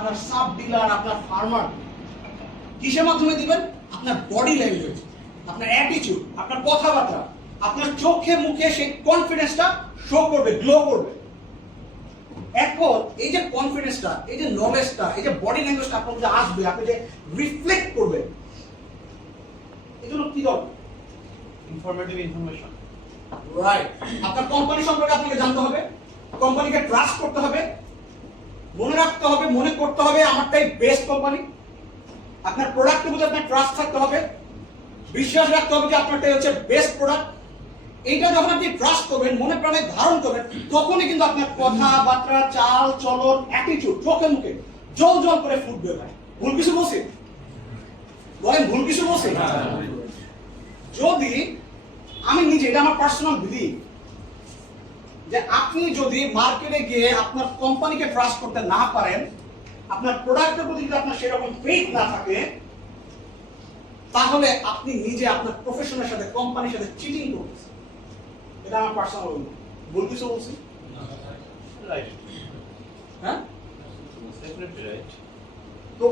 আপনার sub dealer, আপনার farmer কিসের মাধ্যমে দিবেন? আপনার বডি ল্যাঙ্গুয়েজ, আপনার অ্যাটিটিউড, আপনার কথাবার্তা, আপনার চোখে মুখে সেই কনফিডেন্সটা শো করবে, গ্লো করবে। এখন এই যে কনফিডেন্সটা, এই যে নলেজটা, এই যে বডি ল্যাঙ্গুয়েজটা আপনার মধ্যে আসবে, আপনি যে রিফ্লেক্ট করবেন, এগুলো কি দরকার? Informative information. রাইট। আপনার কোম্পানি সম্পর্কে আপনাকে জানতে হবে, কোম্পানিকে ট্রাস্ট করতে হবে, মনে রাখতে হবে, মনে করতে হবে আমারটাই বেস্ট কোম্পানি। আপনার প্রোডাক্টের প্রতি আপনার ট্রাস্ট থাকতে হবে, বিশ্বাস রাখতে হবে যে আপনারটাই হচ্ছে বেস্ট প্রোডাক্ট। এইটা যখন আপনি ট্রাস্ট করবেন, মনে প্রাণে ধারণ করবেন, তখনই কিন্তু আপনার কথাবার্তা, চাল চলন, অ্যাটিটিউড, চোখে মুখে জল জল করে ফুটবে। ভাই ভুল কিছু বলছি? বলেন ভুল কিছু বলছি? যদি আমি নিজে, এটা আমার পার্সোনাল বিলিভ, যে আপনি যদি মার্কেটে গিয়ে আপনার কোম্পানিকে ট্রাস্ট করতে না পারেন, আপনার প্রোডাক্টের প্রতি যদি আপনার সেরকম ফেথ না থাকে, তাহলে আপনি নিজে আপনার প্রফেশনের সাথে, কোম্পানির সাথে চিটিং করতেছেন। এটা আমার পার্সোনাল অভিমত। ভুল কিছু বলছি? রাইট। হ্যাঁ, ডেফিনেটলি রাইট। তো